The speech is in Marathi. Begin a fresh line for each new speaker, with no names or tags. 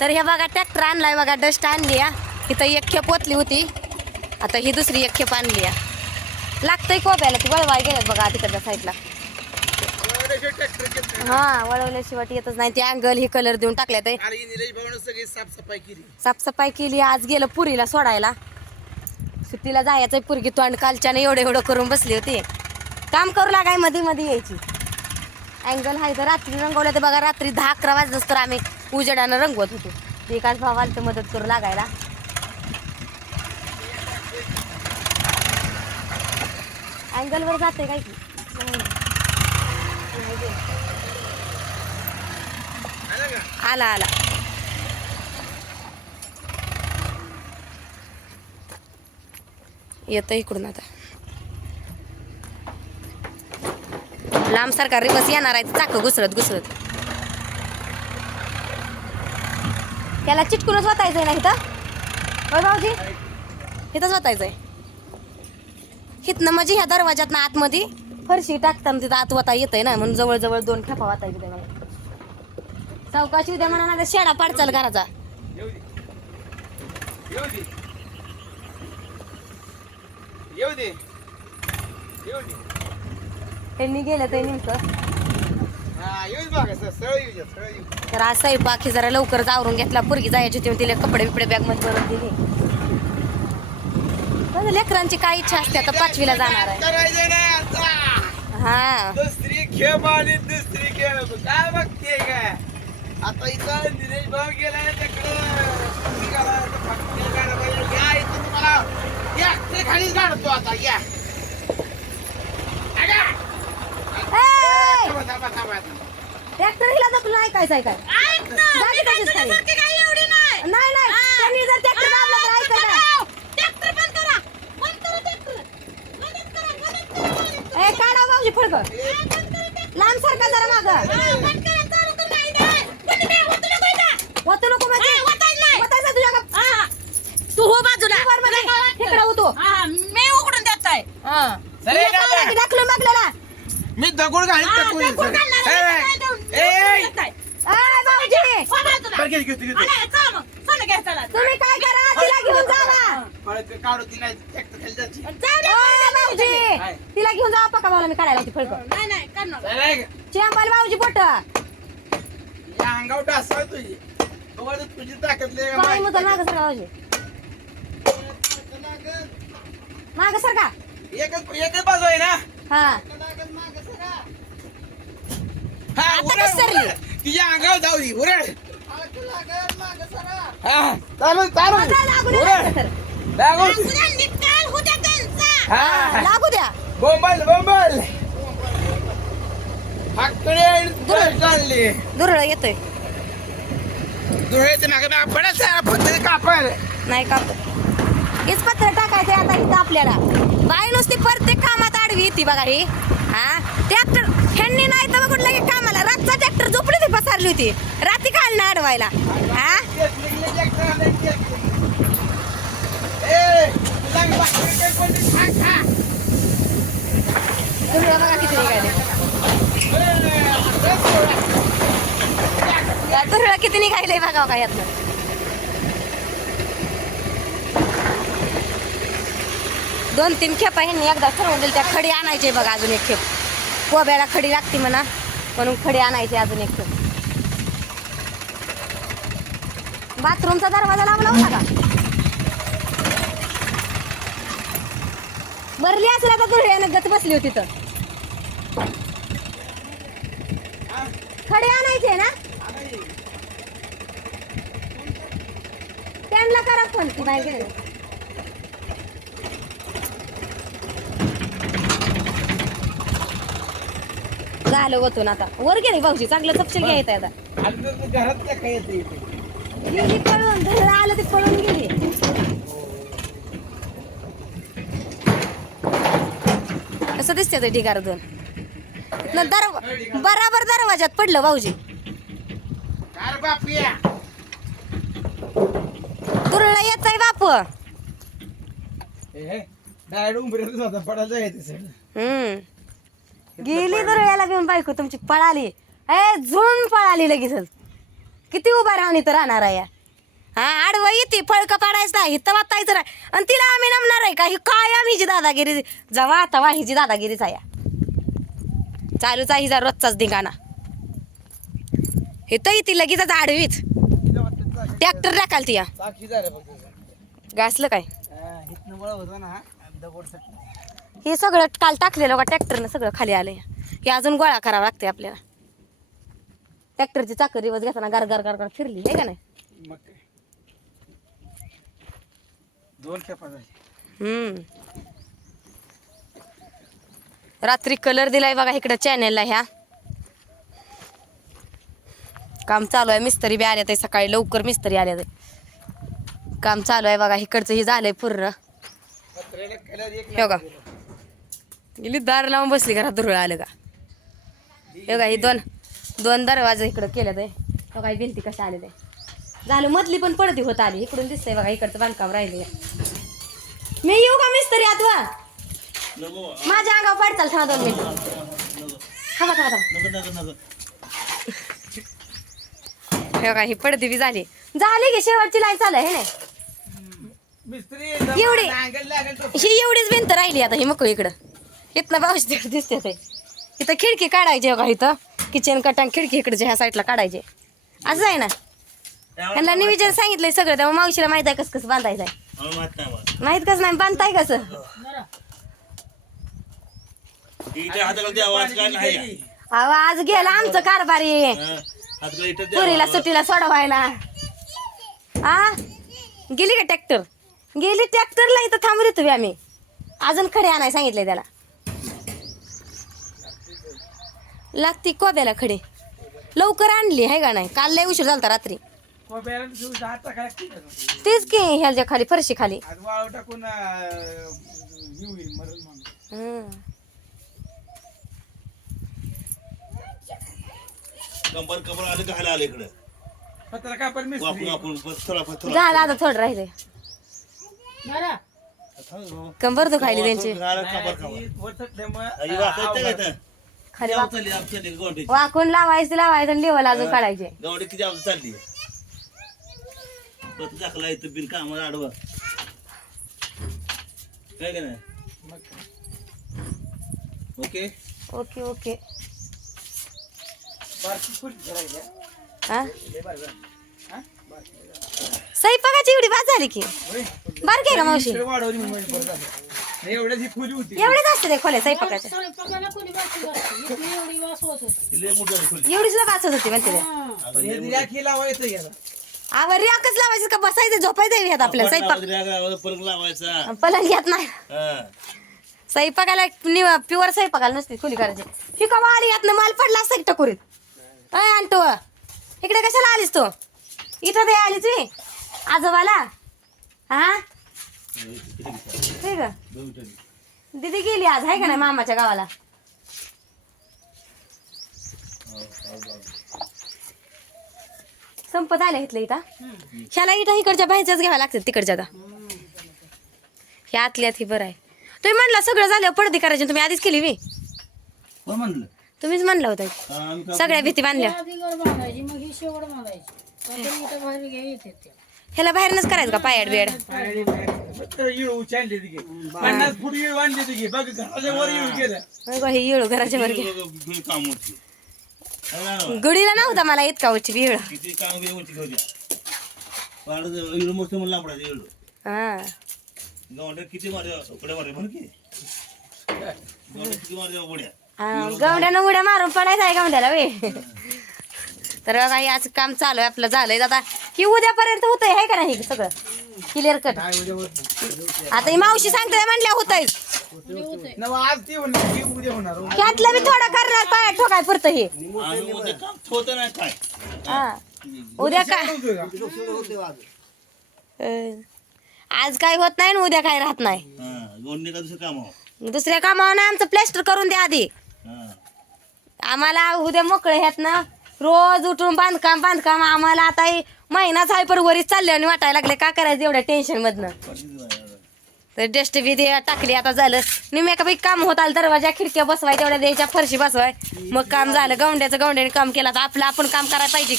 तर हे बघा ट्रॅक्टर आणलाय बघा डस्ट आणली या इथं एक खेप ओतली होती. आता ही दुसरी एक खेप आणली या लागतंय कोब्याला ती वळवाय गेल्यात बघा तिकडच्या साईडला हा वळवल्याशिवाय येतच नाही. ती अँगल ही कलर देऊन
भाऊन सगळी साफसफाई केली.
साफसफाई केली आज गेलं पुरीला सोडायला. सुट्टीला जायचंय पुरगी तोंड कालच्याने एवढं एवढं करून बसली होती. काम करू लागायमध्ये मध्ये यायची. अँगल आहे तर रात्री रंगवलं तर बघा रात्री दहा अकरा वाजता तर आम्ही. उजेडानं रंगवत होतो. एकाच भावाला तर मदत करू लागायला. अँगलवर जाते काय की?
आला
आला. येतं इकडून आता. लांब सरकार रिवर्स येणार आहे चाक घुसरत घुसरत. त्याला चिटकूनच वाचायचंय ना इथं? भाऊजी? इथंच वाचायचंय हिथनं म्हणजे ह्या दरवाज्यात ना आतमध्ये फरशी टाकताना तिथं आत वाता येतंय ना म्हणून जवळजवळ दोन खेपा वाचायचे ते मला चौकाशी उद्या म्हणा ना शेडा पाडचाल घराचा. त्यांनी गेलं ते नेमकं. तर आज स्वयंपाक जरा लवकरच आवरून घेतला. पुरगी जायची होती तिला कपडे बिपडे बॅगमध्ये भरून दिली. लेकरांची काय इच्छा असते आता पाचवीला जाणार आहे. हा.
दुसरी खेप आली दुसरी खेप काय बघते काय? आता इथं निलेश भाऊ गेलाय तिकडं. निघाला आता फटके गाडा पाहिजे. या इथं तुम्हाला. या ते खालीच गाडतो आता या अगा! थांबा, थांबा, थांबा, थांबा.
ट्रॅक्टर ऐकायचं आहे काय? तशीच खाली. नाही. नाही त्यांनी जर ट्रॅक्टर दाबला तर ऐकायचं ए काढा भाऊजी फडक. लांब सारखा जरा माग. होतो नको म्हणजे? तुझ्या का
तू हो बाजूला.
वर मध्ये ठेकडा होतो.
हा, मी उघडून देत आहे
सरे दादा,
दाखलो मागलेला
मी दगड घालीत
हा,
टाकून
दगड
येतो.
घालणार आहे.
भाऊजी
हो बाजूला.
बरं, घेतो, घेतो, घेतो.
आला, चला मग, चला घ्या, चला.
तुम्ही काय करा? तिला घेऊन जावा!
काढू ती नाही ट्रॅक्टर खाली जायची.
जाऊ दे,
ओ, भाऊजी!
काय?
तिला घेऊन जावा पका भाऊला मी काढायला ती फळक
नाही
सरे,
चेंबाल भाऊजी बोट
या अंगावर डासाळ तुझी. बघा तुझी ताकद लय का
पाय
माहिती.
मुदल माग सरका भाऊजी. माग सरका.
एकच एकच बाजू आहे ना?
हा, आता
उरड,
कसं सरली?
उरड. तिच्या अंगावर जाऊ दे उरड हा चालू चालू.
आता लागू दे
उरड.
तर.
लागू
उद्या निकाल होत्या त्यांचा.
हा.
लागू द्या.
बोंबल बोंबल. हाकडे दुरड काढली
दुरळ येतोय.
दुरडचे मागे मागे. पडत फक्त कापड.
नाही का? हेच पत्र आता इथं आपल्याला. बाई नुसती प्रत्येक कामात आडवी येते बघा ही. हा? ट्रॅक्टर ह्यांनी नाही तर की ती होती. रात्री काढणं अडवायला हा? बघा किती निघाले किती बघा बघा यातनं. दोन तीन खेप आहे एकदा ठरवून दिली त्या खडी आणायचे बघा अजून एक खेप. कोब्याला खडी लागते म्हणा म्हणून खडी आणायची अजून एक खेप. बाथरूमचा दरवाजा लावला होता का? भरली असेल आता धुळ्यानं गत बसली होती तर. खडे आणायचे ना? त्यांना करा फोन ती बाहेर गेली. झालं होतो आता. वर गेली भाऊजी चांगलं तपशील घ्यायचं आता.
घरात काय येते?
गेली पळून घरला आलं ते पळून गेली. कसं दिसते ते ढिगार दोन दर बराबर दरवाजात पडलं भाऊजी. तुरळा येत आहे बाप. हम्म. गेली दुरळ्याला घेऊन बायको तुमची पळाली. ए झुंड पळाली लगेच किती उभा राहून इथं राहणार आहे या? हा आडवं येते फळक पाडायचं नाही इथं वाचायचं नाही. आणि तिला आम्ही नमणार आहे का? ही काय आम्ही हिची दादागिरी जवा तवा हिची दादागिरीच आहे चालूच आहे हिचा रोजचाच धिंगाणा. इथं येते लगेचच आडवीच ट्रॅक्टर टाकाल ती या. गासलं काय?
हे
सगळं काल टाकलेलं का ट्रॅक्टरनं सगळं खाली आलं हे अजून गोळा करावा लागते आपल्याला. ट्रॅक्टरची चाकर दिवस घेताना गार गार गार गार फिरली आहे का नाही?
मग काय? दोन खेपा झाली.
हम्म. रात्री कलर दिलाय बघा इकडं चॅनेलला ह्या. काम चालू आहे मिस्त्री बी आल्या ते सकाळी लवकर मिस्त्री आल्या काम चालू आहे बघा इकडचं हे झालंय पूर्ण.
पत्र्याला कलर एक
हे बघा. गेली दार लावून बसली घरात धुरळ आलं का? हे बघा ही दोन. दोन दरवाजे इकडं केलं ते हो काही भिंती कशा आले ते झालं मधली पण पडती होत आली. इकडून दिसतंय बघा इकडचं बांधकाम राहिले मी येऊ का मिस्त्री आतवा माझ्या अंगावर पाडचाल थांबा दोन मिनिट. थांबा थांबा थांबा. हे बघा ही पडती बी झाली. झाली की शेवटची लाईन चालू आहे नाही?
मिस्त्री
एवढी? ही एवढीच भिंत राहिली आता ही मोकळी इकडं. इथनं तिकडे दिसते ते. इथं खिडकी काढायची बघा इथं. किचन कटांग खिडकी इकडे ह्या साईडला काढायचे. असं आहे ना? त्यांना नियोजन सांगितलंय सगळं. तेव्हा मावशीला माहीत आहे कसं कसं बांधायचं आहे. माहीत कसं नाही बांधताय कसं? अहो आज गेला आमचं कारभारी. पुरीला सुट्टीला सोडवायला. आ? गेली का ट्रॅक्टर? गेली ट्रॅक्टरला इथं थांबली तुम्ही आम्ही. अजून खडे आणाय सांगितले त्याला. लागती कोब्याला खडे लवकर आणली आहे का नाही? काल लय उशीर झालता रात्री.
कोब्याला घेऊन आता काय केलं?
तेच की ह्याच्या खाली फरशी खाली.
आज वाळू टाकून अं, मरण.
कंबर आलं आलं इकडं. वापरून आपण
झालं आता थोडं राहिले कंबर दुखायली त्यांची.
कंबर कंबर
अं,
चालली
वाकून लावायचं लावायचं आणि लेवल अजून काढायचे.
गवंडी किती आमचं चालली? बस दाखला इथं बिन कामाला आडवा. काय का नाही?
मग काय.
ओके.
Okay okay. हा.
हा?
स्वयंपाकाची एवढी बाद झाली की. बारकी का मावशी?
वाढवली म्हणून एवढ्याच ही खोली होती.
एवढेच असते ते खोल्या स्वयंपाकाच्या
लय मोठी झाली खोली.
एवढी सुद्धा वाचत होती म्हणते ते.
पण हे लावायचं याला.
आवर रियाकच लावायचं का बसायचं झोपायचं ह्यात आपल्याला
पट
स्वयंपाक.
लावायचा, पलंग लावायचा.
पलंग घेत नाही.
हा.
स्वयंपाकाला प्युअर स्वयंपाकाला नसते खोली करायची. ही का आली यातनं माल पडला असता की टकोरीत. अय आणतो. इकडे कशाला आलीस तू? इथं ते आलीच मी आजोबाला. हा?
टन.
दीदी गेली आज आहे का नाही मामाच्या गावाला? संपत आल्या इथलं इथं. ह्याला इथं इकडच्या बाहेरच्याच घ्याव्या लागतात तिकडच्या आता. ह्या आतल्यात ही बरं आहे. तुम्ही म्हणला सगळं झालं पडदी करायची तुम्ही आधीच केली मी.
कोण म्हणलं?
तुम्हीच म्हणलं होतं.
का-
सगळ्या भीती बांधल्या.
बांधायची मग ही शेवट बांधायची आता इथं बाहेर घ्या येते. त्या
ह्याला बाहेरनच करायचं का पायाड बेड
पन्नास फूट आणली बघ घराच्या वर इळू गेलं
हे येळू घराच्या वर घे.
काम होती
नव्हता मला इतका उची बिळ.
किती काम पाडं मस्त म्हणून
हा
किती उकड्या की किती उकड्या
उड्या मारून पडायचं आहे गावड्याला वे तर बघा हे आज काम चालू आहे आपलं झालंय. आता ही उद्यापर्यंत होतंय आहे का नाही हे सगळं? क्लिअर कट
होत.
आता ही मावशी सांगते म्हणल्या होतंय.
नव आज ती होणार ही उद्या होणार. हो.
त्यातलं मी थोडं करणार पाय ठोकाय पुरतं हे.
उद्या काम होतं नाही काय?
हा
का?
आज काय होत नाही आणि उद्या काय राहत नाही.
गवंडी का दुसरं काम
दुसऱ्या कामावर नाही आमचं प्लॅस्टर करून द्या आधी.
हा.
आम्हाला उद्या मोकळे आहेत ना. रोज उठून बांधकाम बांधकाम आम्हाला आता हे महिनाच आहे वरीच चालले आणि वाटायला लागले का करायचं एवढ्या टेन्शन मधनं? तर डस्टबिन टाकली आता झालं. निम्या का काम होत आलं दरवाजा खिडक्या बसवाय तेवढ्या द्यायच्या फरशी बसवाय. मग काम झालं गवंड्याचं गवंड्याने काम केलं तर आपलं आपण काम करायला पाहिजे.